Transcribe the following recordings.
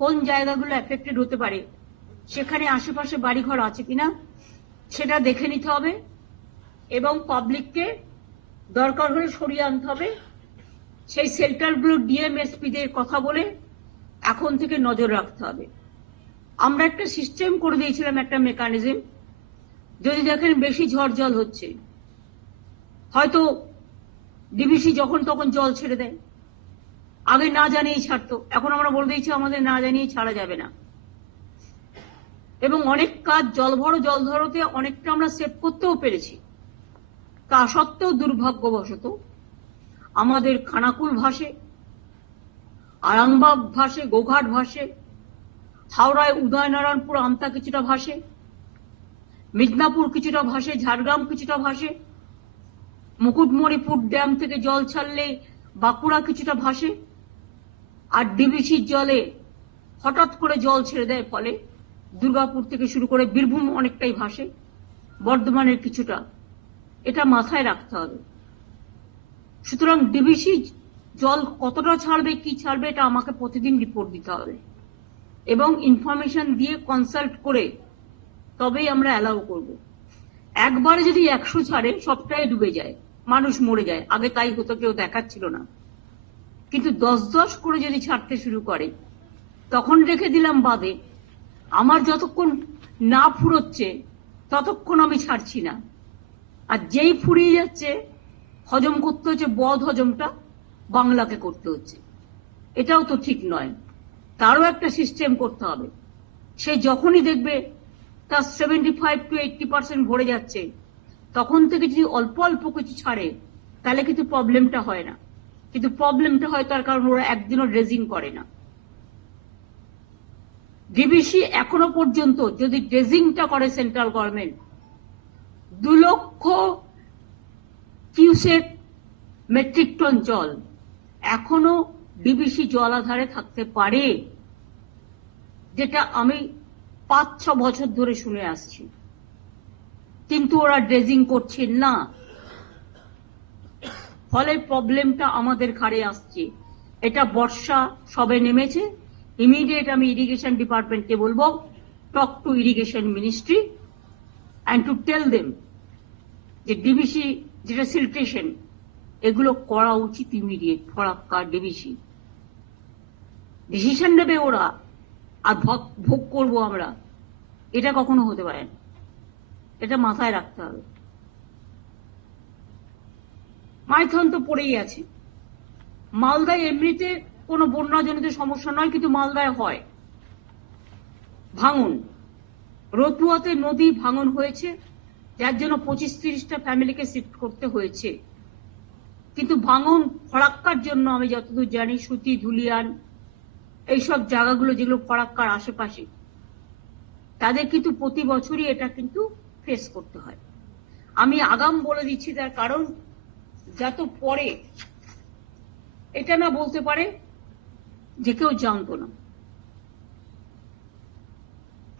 কোন জায়গাগুলো এফেক্টেড হতে পারে? সেখানে আশেপাশে বাড়িঘর আছে কিনা? সেটা দেখে নিতে হবে এবং পাবলিককে দরকার হলে সরিয়ে আনতে হবে। সেই সেল্টারগুলো ডিএমএসপিদের কথা বলে এখন থেকে নজর রাখতে হবে। আমরা একটা সিস্টেম করে দিয়েছিলাম একটা মেকানিজম যদি দেখেন বেশি ঝড় জল হচ্ছে, হয়তো ডিবিসি যখন তখন জল ছেড়ে দেয়। আগে না জানিয়েই ছাড়তো। এখন আমরা বলে দিয়েছি, আমাদের না জানিয়ে ছাড়া যাবে না। এবং অনেক কাজ জল ভরো, জল ধরোতে অনেকটা আমরা সেভ করতেও পেরেছি। তা সত্ত্বেও দুর্ভাগ্যবশত আমাদের খানাকুল ভাষে আরামবাগ ভাসে, গোঘাট ভাষে হাওড়ায় উদয়নারায়ণপুর, আমতা কিছুটা ভাসে, মিদনাপুর কিছুটা ভাষে ঝাড়গ্রাম কিছুটা ভাসে, মুকুটমণিপুর ড্যাম থেকে জল ছাড়লে বাঁকুড়া কিছুটা ভাসে আর ডিবিসির জলে হঠাৎ করে জল ছেড়ে দেয় ফলে দুর্গাপুর থেকে শুরু করে বীরভূম অনেকটাই ভাসে, বর্ধমানের কিছুটা। এটা মাথায় রাখতে হবে। সুতরাং ডিবিসি জল কতটা ছাড়বে, কি ছাড়বে, এটা আমাকে প্রতিদিন রিপোর্ট দিতে হবে। এবং ইনফরমেশন দিয়ে কনসাল্ট করে তবেই আমরা অ্যালাউ করব। একবারে যদি একশো ছাড়ে, সবটাই ডুবে যায়, মানুষ মরে যায়। আগে তাই হতো, কেউ দেখাচ্ছিল না। কিন্তু দশ দশ করে যদি ছাড়তে শুরু করে, তখন রেখে দিলাম বাদে। আমার যতক্ষণ না ফুরোচ্ছে, ততক্ষণ আমি ছাড়ছি না। আর যেই ফুরিয়ে যাচ্ছে, হজম করতে হচ্ছে, বদ হজমটা বাংলাকে করতে হচ্ছে। এটাও তো ঠিক নয়। তারও একটা সিস্টেম করতে হবে। সে যখনই দেখবে তার seventy five to eighty percent ভরে যাচ্ছে, তখন থেকে যদি অল্প অল্প কিছু ছাড়ে, তাহলে কিন্তু প্রবলেমটা হয় না। কিন্তু প্রবলেমটা হয় তার কারণ ওরা একদিনও ড্রেজিং করে না। ডিবিসি এখনও পর্যন্ত যদি ড্রেজিংটা করে সেন্ট্রাল গভর্নমেন্ট, দু লক্ষ কিউসেক মেট্রিক টন জল এখনও ডিবিসি জলাধারে থাকতে পারে, যেটা আমি পাঁচ ছ বছর ধরে শুনে আসছি। কিন্তু ওরা ড্রেজিং করছেন না। ফলে প্রবলেমটা আমাদের ঘাড়ে আসছে। এটা বর্ষা সবে নেমেছে। ইমিডিয়েট আমি ইরিগেশন ডিপার্টমেন্টকে বলব talk to irrigation ministry and to tell them যে ডিবিসি যেটা সিলট্রেশন এগুলো করা উচিত ইমিডিয়েট ফরাক্কা ডিবিসি ডিসিশন নেবে ওরা, আর ভোগ ভোগ করব আমরা। এটা কখনো হতে পারে না। এটা মাথায় রাখতে হবে। মাইথন তো পড়েই আছে। মালদায় এমনিতে কোনো বন্যাজনিত সমস্যা নয়, কিন্তু মালদায় হয়। ভাঙন। রতুয়াতে নদী ভাঙন হয়েছে, যার জন্য পঁচিশ তিরিশটা ফ্যামিলিকে শিফট করতে হয়েছে। কিন্তু ভাঙন ফরাক্কার জন্য আমি যতদূর জানি, সুতি, ধুলিয়ান, এইসব জায়গাগুলো যেগুলো ফরাক্কার আশেপাশে, তাদের কিন্তু প্রতি বছরই এটা কিন্তু ফেস করতে হয়। আমি আগাম বলে দিচ্ছি তার কারণ যত পরে এটা না বলতে পারে যে কেউ জানতো না।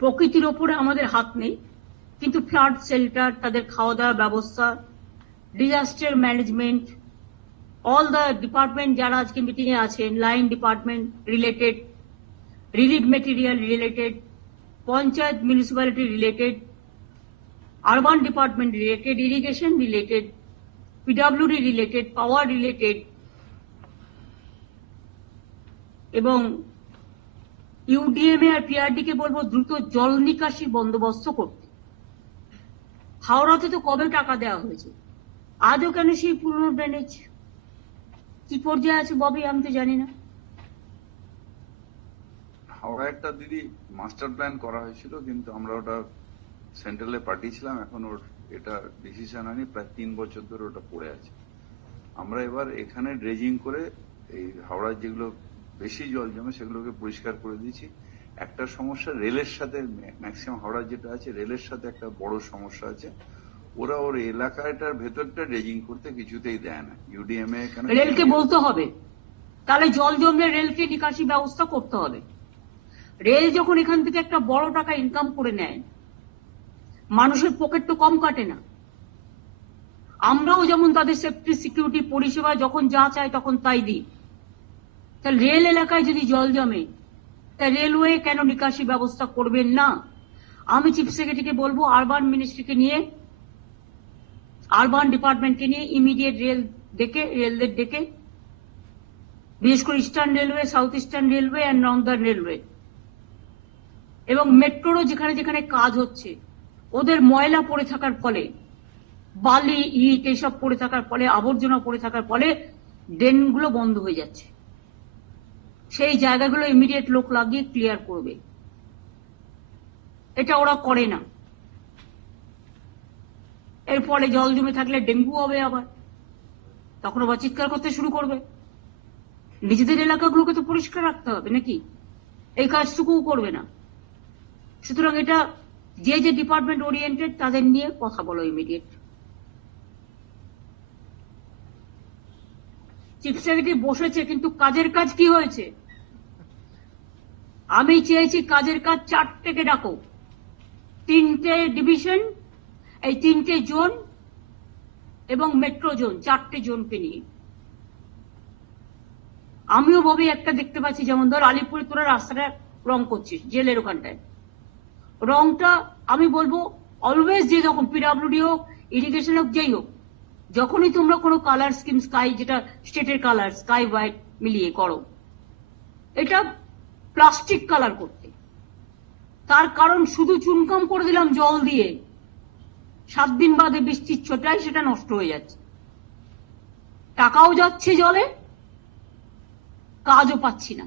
প্রকৃতির ওপরে আমাদের হাত নেই, কিন্তু ফ্লাড শেল্টার, তাদের খাওয়া দাওয়ার ব্যবস্থা, disaster management, all the department যারা আজকে মিটিং এ আছেন, line department related, relief material related, panchayat municipality related, urban department related, irrigation related PWD related power related এবং ইউডিএমএ আর পিআরডি কে বলব দ্রুত জল নিকাশি বন্দোবস্ত করতে। হাওড়াতে তো কবে টাকা দেওয়া হয়েছে? আজও কেন সেই পুরনো ড্রেনেজ কি পর্যায়ে আছে ববি? আমি তো জানি না। হাওড়া একটা দিদি মাস্টার প্ল্যান করা হয়েছিল, কিন্তু আমরা ওটা সেন্ট্রালে পাঠিয়েছিলাম এখন ওর এটা ডিসিশন হয়নি প্রায় তিন বছর ধরে ওটা পড়ে আছে। আমরা এবার এখানে ড্রেজিং করে এই হাওড়ার যেগুলো বেশি জল জমে সেগুলোকে পরিষ্কার করে দিয়েছি। একটা সমস্যা রেলের সাথে ম্যাক্সিমাম হাওড়ার যেটা আছে রেলের সাথে একটা বড় সমস্যা আছে। ওরা ওর এলাকাটার ভেতরটা ড্রেজিং করতে কিছুতেই দেয় না। ইউডিএমএ রেলকে বলতে হবে। তাহলে জল জমলে রেলকে নিকাশি ব্যবস্থা করতে হবে। রেল যখন এখান থেকে একটা বড় টাকা ইনকাম করে নেয় মানুষের পকেট তো কম কাটে না। আমরাও যেমন তাদের সেফটি সিকিউরিটি পরিষেবা যখন যা চায় তখন তাই দিই। তাহলে রেল এলাকায় যদি জল জমে, তা রেলওয়ে কেন নিকাশি ব্যবস্থা করবেন না? আমি চিফ সেক্রেটারিকে বলব আরবান মিনিস্ট্রিকে নিয়ে আরবান ডিপার্টমেন্টকে নিয়ে ইমিডিয়েট রেল ডেকে রেলদের ডেকে, বিশেষ করে eastern railway south eastern railway and northern railway এবং মেট্রোরও যেখানে যেখানে কাজ হচ্ছে ওদের ময়লা পড়ে থাকার ফলে, বালি, ইট, এসব পড়ে থাকার ফলে, আবর্জনা পড়ে থাকার ফলে ড্রেনগুলো বন্ধ হয়ে যাচ্ছে। সেই জায়গাগুলো ইমিডিয়েট লোক লাগিয়ে ক্লিয়ার করবে। এটা ওরা করে না। এর ফলে জল জমে থাকলে ডেঙ্গু হবে আবার। তখন আবার চিৎকার করতে শুরু করবে। নিজেদের এলাকাগুলোকে তো পরিষ্কার রাখতে হবে নাকি? এই কাজটুকুও করবে না। সুতরাং এটা যে যে ডিপার্টমেন্ট ওরিয়েন্টেড তাদের নিয়ে কথা বলো ইমিডিয়েট চিফ সেক্রেটারি বসেছে, কিন্তু কাজের কাজ কি হয়েছে? আমি চেয়েছি কাজের কাজ চারটেকে ডাকো। তিনটে ডিভিশন এই তিনটে জোন এবং মেট্রো জোন চারটে জোনকে নিয়ে। আমিও ভাবি একটা দেখতে পাচ্ছি, যেমন ধর আলিপুরে তোরা রাস্তাটা রং করছিস জেলের ওখানটায়। রংটা আমি বলব অলওয়েজ যে যখন পিডাব্লিউডি হোক ইরিগেশন হোক, যেই হোক, যখনই তোমরা কোনো কালার স্কিম স্কাই যেটা স্টেটের কালার স্কাই হোয়াইট মিলিয়ে করো, এটা প্লাস্টিক কালার করতে। তার কারণ শুধু চুনকাম করে দিলাম জল দিয়ে, সাত দিন বাদে বৃষ্টির ছোটাই সেটা নষ্ট হয়ে যাচ্ছে। টাকাও যাচ্ছে জলে, কাজও পাচ্ছি না।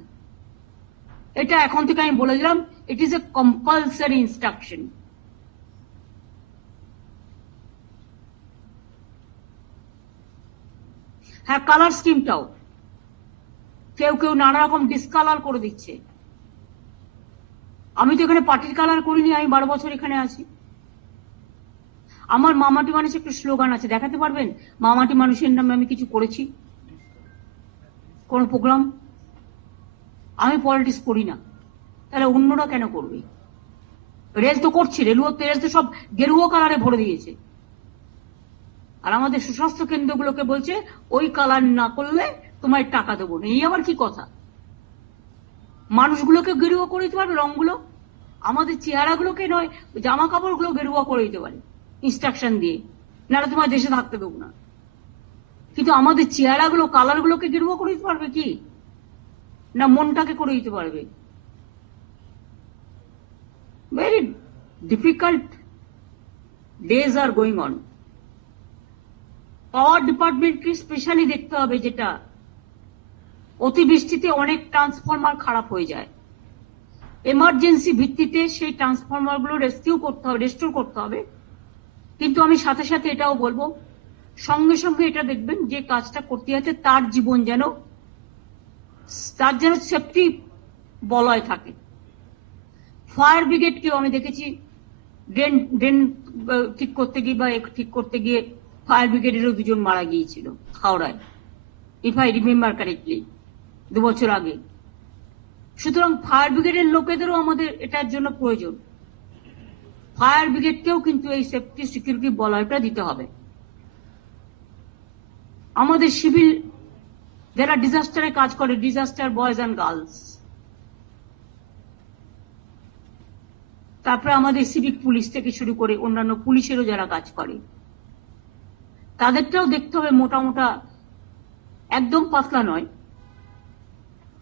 এটা এখন থেকে আমি বলে দিলাম it is a compulsory instruction হ্যাঁ কালার স্কিমটাও কেউ কেউ নানা রকম ডিসকালার করে দিচ্ছে। আমি তো এখানে পার্টির কালার করিনি, আমি বারো বছর এখানে আছি। আমার মামাটি মানুষ একটা স্লোগান আছে, দেখাতে পারবেন? মামাটি মানুষের নামে আমি কিছু করেছি? কোন প্রোগ্রাম আমি পলিটিক্স করি না। তাহলে অন্যরা কেন করবে? রেল তো করছে রেলুয়ো রেল তো সব গেরুয়ো কালারে ভরে দিয়েছে। আর আমাদের সুস্বাস্থ্য কেন্দ্রগুলোকে বলছে, ওই কালার না করলে তোমায় টাকা দেবো না। এই আবার কি কথা? মানুষগুলোকে গেরুয়া করে দিতে পারবে রংগুলো? আমাদের চেহারাগুলোকে নয় জামা কাপড়গুলো গেরুয়া করে দিতে পারে ইনস্ট্রাকশন দিয়ে। নাহলে তোমার দেশে থাকতে দেবো না। কিন্তু আমাদের চেহারাগুলো, কালারগুলোকে গেরুয়া করে দিতে পারবে কি? না মনটাকে করে দিতে পারবে? Very difficult days are going on power ডিপার্টমেন্টকে স্পেশালি দেখতে হবে যেটা অতিবৃষ্টিতে অনেক ট্রান্সফরমার খারাপ হয়ে যায়। এমার্জেন্সি ভিত্তিতে সেই ট্রান্সফরমারগুলো রেস্কিউ করতে হবে রেস্টোর করতে হবে। কিন্তু আমি সাথে সাথে এটাও বলব, সঙ্গে সঙ্গে এটা দেখবেন যে কাজটা করতে আছে তার জীবন যেন, তার যেন সেফটি বলয় থাকে। ফায়ার ব্রিগেডকেও আমি দেখেছি। ড্রেন ড্রেন ঠিক করতে গিয়ে বা ঠিক করতে গিয়ে ফায়ার ব্রিগেডেরও দুজন মারা গিয়েছিল হাওড়ায়। ইফ আই রিমেম্বার কারেক্টলি দু বছর আগে। সুতরাং ফায়ার ব্রিগেডের লোকেদেরও আমাদের এটার জন্য প্রয়োজন। ফায়ার ব্রিগেডকেও কিন্তু এই সেফটি সিকিউরিটি বলয়টা দিতে হবে। আমাদের সিভিল যারা ডিজাস্টারে কাজ করে ডিজাস্টার বয়েজ অ্যান্ড গার্লস তারপরে আমাদের সিভিক পুলিশ থেকে শুরু করে অন্যান্য পুলিশেরও যারা কাজ করে, তাদেরটাও দেখতে হবে মোটা মোটা একদম পাতলা নয়।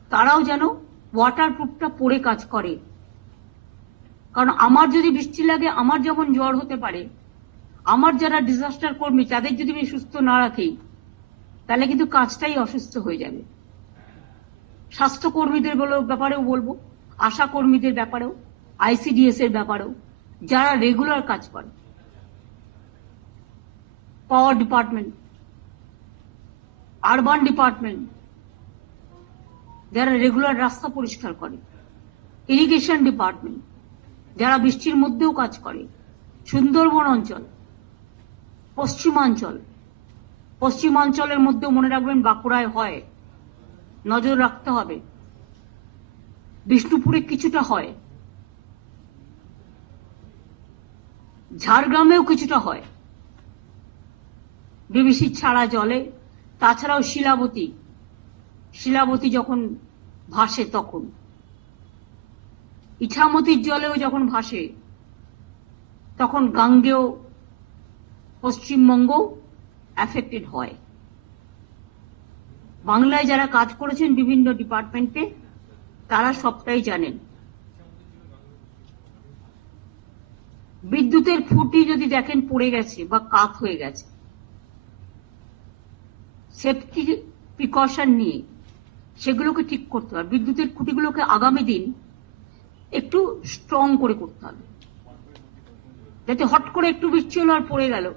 তারাও যেন ওয়াটার প্রুফটা পরে কাজ করে। কারণ আমার যদি বৃষ্টি লাগে, আমার যেমন জ্বর হতে পারে, আমার যারা ডিজাস্টার কর্মী তাদের যদি আমি সুস্থ না রাখি, তাহলে কিন্তু কাজটাই অসুস্থ হয়ে যাবে। স্বাস্থ্যকর্মীদের বলে- ব্যাপারেও বলব আশা কর্মীদের ব্যাপারেও। আইসিডিএস এর ব্যাপারেও, যারা রেগুলার কাজ করে পাওয়ার ডিপার্টমেন্ট আরবান ডিপার্টমেন্ট যারা রেগুলার রাস্তা পরিষ্কার করে ইরিগেশন ডিপার্টমেন্ট যারা বৃষ্টির মধ্যেও কাজ করে, সুন্দরবন অঞ্চল, পশ্চিমাঞ্চল, পশ্চিমাঞ্চলের মধ্যেও মনে রাখবেন বাঁকুড়ায় হয়, নজর রাখতে হবে, বিষ্ণুপুরে কিছুটা হয় ঝাড়গ্রামেও কিছুটা হয়। বিবিসি ছাড়া জলে, তাছাড়াও শিলাবতী। শিলাবতী যখন ভাসে তখন। ইছামতির জলেও যখন ভাসে, তখন গাঙ্গেয় পশ্চিমবঙ্গ অ্যাফেক্টেড হয়। বাংলায় যারা কাজ করেছেন বিভিন্ন ডিপার্টমেন্টে, তারা সবটাই জানেন। বিদ্যুতের ফুটি যদি দেখেন পড়ে গেছে বা কাত হয়ে গেছে। সেফটি প্রিকশন নিয়ে সেগুলোকে ঠিক করতে হবে। বিদ্যুতের খুঁটিগুলোকে আগামী দিন একটু স্ট্রং করে করতে হবে। যাতে হট করে একটু বৃষ্টি হলো আর পড়ে গেল।